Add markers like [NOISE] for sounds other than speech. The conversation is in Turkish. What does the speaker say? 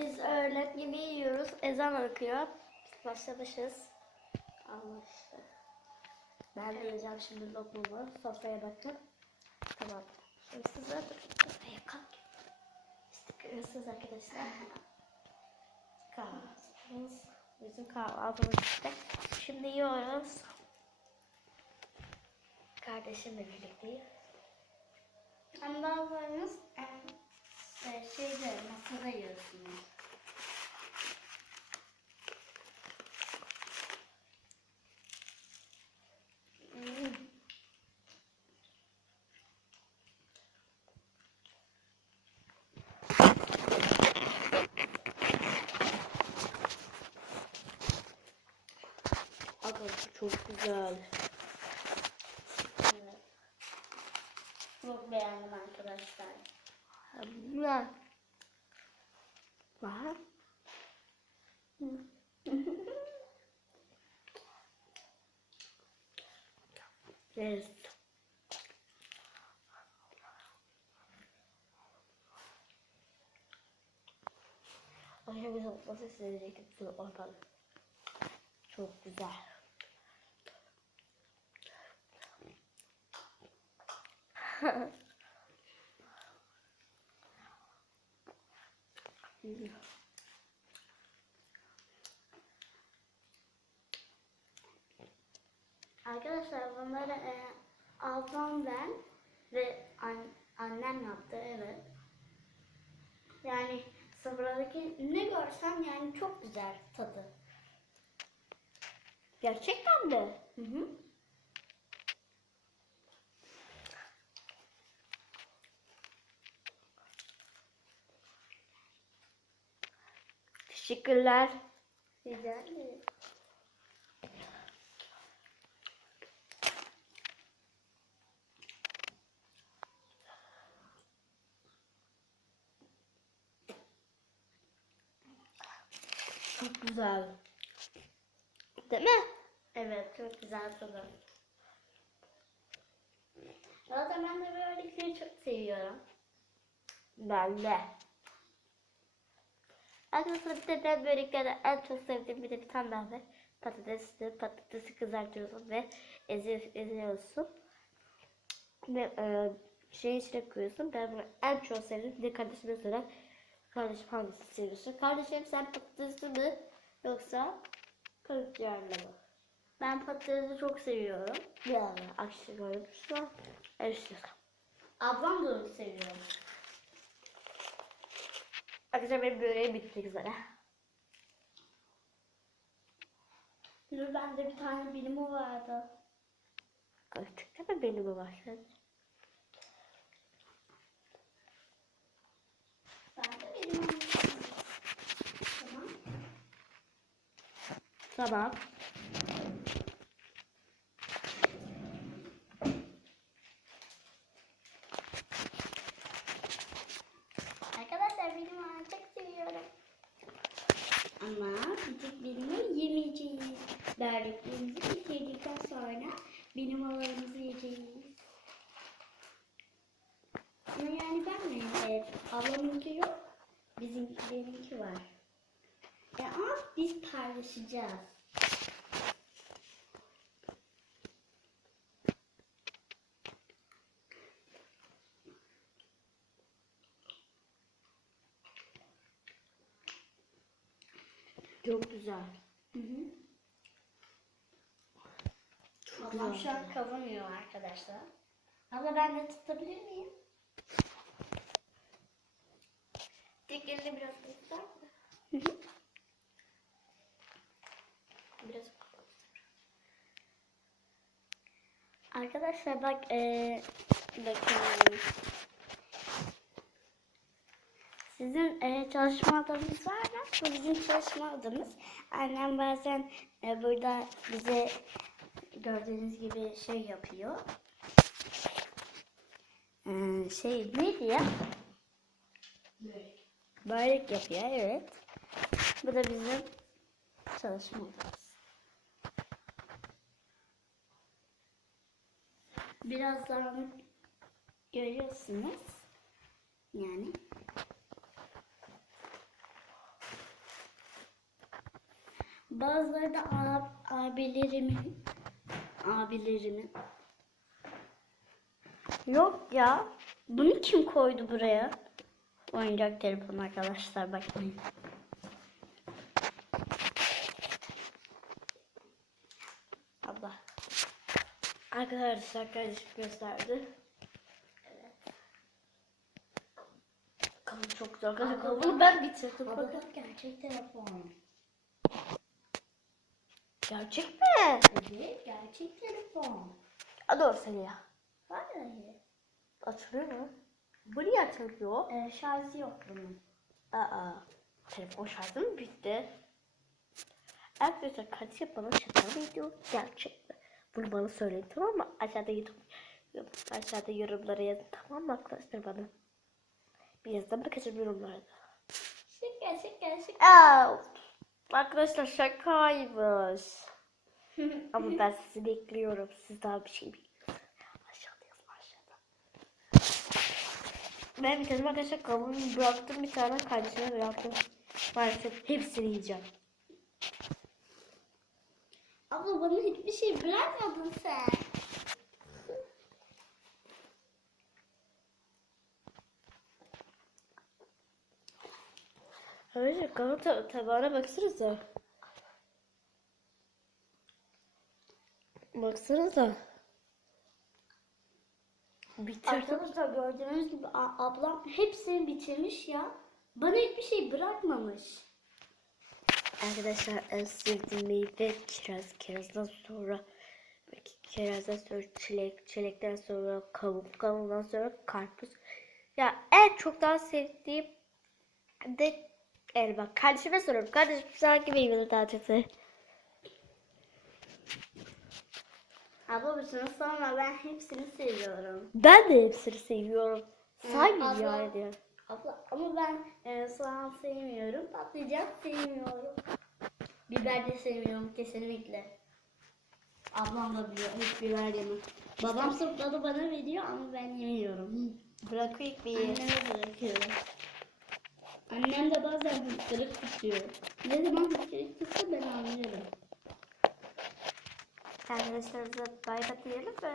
Biz öğlen yemeği yiyoruz. Ezan okuyor. Başlamışız. Anlaştık. Ben de yiyeceğim şimdi lokmamı. Sofraya bakın. Tamam. Şimdi size sofraya kalk. İşte görüyorsunuz arkadaşlar. Kahvaltımız. Bizim kahvaltımız işte. Şimdi yiyoruz. Kardeşimle birlikteyiz. E, şeyde masada yiyorsunuz. Çok güzel. Evet. Çok beğendim arkadaşlar. Güzel. Var. [LAUGHS] Evet. Akşam bir nasıl sizleyecektim bunu oradan. Çok güzel. Arkadaşlar bunları e, ablam ben ve an- annem yaptı evet. Yani sıfırdaki ne görsem yani çok güzel tadı. Gerçekten mi? Hı hı. Teşekkürler. Rica ederim. Çok güzel. Değil mi? Evet çok güzel tadı. Zaten ben de böylelikleri çok seviyorum. Ben de. Arkadaşlar bir de ben böreklerde en çok sevdiğim bir de bir tane daha var. Patatesli, patatesi kızartıyorsun ve ezi, eziyorsun. Ve e, şeyin içine koyuyorsun. Ben bunu en çok sevdim. Bir de kardeşime sorar. Kardeşim hangisini seviyorsun? Kardeşim sen patatesli mi yoksa karabiberli mi? Ben patatesi çok seviyorum. Yani akşam görmüşler. Evet. Ablam da onu seviyor. Arkadaşlar benim böreğim bitmek üzere. Dur bende bir tane bilimi vardı. Gerçekten mi benim var sen? Bende bilimi var. Tamam. Tamam. Arkadaşlar bilimi var çok seviyorum. Ama küçük bilimi yemeyeceğiz. Böreklerimizi bitirdikten sonra bilmalarımızı yiyeceğiz. Ama yani ben mi? Evet. Ablamınki yok. Bizimkilerinki var. Ya ama biz paylaşacağız. Çok güzel. Hı hı. Ablam şu an kavurmuyor arkadaşlar. Abla ben de tutabilir miyim? Tek elini biraz göster mi? Biraz Arkadaşlar bak eee bakın. Sizin eee, çalışma odanız var mı? Bu bizim çalışma odamız. Annem bazen eee, burada bize gördüğünüz gibi şey yapıyor. Eee, şey neydi ya? Börek yapıyor evet. Bu da bizim çalışma odamız. Birazdan görüyorsunuz. Yani. bazıları da ab, abilerimin abilerimin. Yok ya. Bunu kim koydu buraya? Oyuncak telefon arkadaşlar bakmayın. Allah. Arkadaşlar kardeşim gösterdi. Evet. Kalın çok kalın. Bunu ben bitirdim. Baba gerçek telefon. Gerçek mi? Evet gerçek telefon. Hadi olsun ya. Vallahi. Açılıyor mu? Bu niye açılmıyor? Ee, şarjı yok bunun. Aa, telefon şarjı mı bitti? Arkadaşlar kaç bana şaka video gerçek mi? Bunu bana söyleyin tamam mı? Aşağıda YouTube aşağıda yorumlara yazın tamam mı arkadaşlar bana? Birazdan bakacağım yorumlarda. Şaka şaka şaka. Aa, arkadaşlar şakaymış. [LAUGHS] Ama ben sizi bekliyorum. Siz daha bir şey bilmiyorsunuz. Aşağıda yazın aşağıda. Ben tane arkadaşlar kabuğunu bıraktım bir tane kardeşime bıraktım. Maalesef hepsini yiyeceğim. Abla bana hiçbir şey bırakmadın sen. Arkadaşlar kabuğun ta tabağına baksanıza. Baksanıza. Bitirdim. Arkadaşlar gördüğünüz gibi ablam hepsini bitirmiş ya. Bana hiçbir şey bırakmamış. Arkadaşlar en sevdiğim meyve kiraz. Kirazdan sonra kirazdan sonra çilek, çilekten sonra kavun, kavundan sonra karpuz. Ya en çok daha sevdiğim de elma. Kardeşime soruyorum. Kardeşim sen hangi meyveleri daha çok? Abla bir süre sonra ben hepsini seviyorum. Ben de hepsini seviyorum. Saymıyorum abla- yani diyor. Abla ama ben e, soğan sevmiyorum. Patlıcan sevmiyorum. Biber de sevmiyorum kesinlikle. Ablam da biliyor hiç biber yemem. Babam sırtladı bana veriyor ama ben yemiyorum. Bırakayım bir. Anneme bırakıyorum. Annem de bazen hıçkırık tutuyor. Ne zaman hıçkırık tutsa ben anlıyorum. Arkadaşlarımıza bay bay diyelim mi?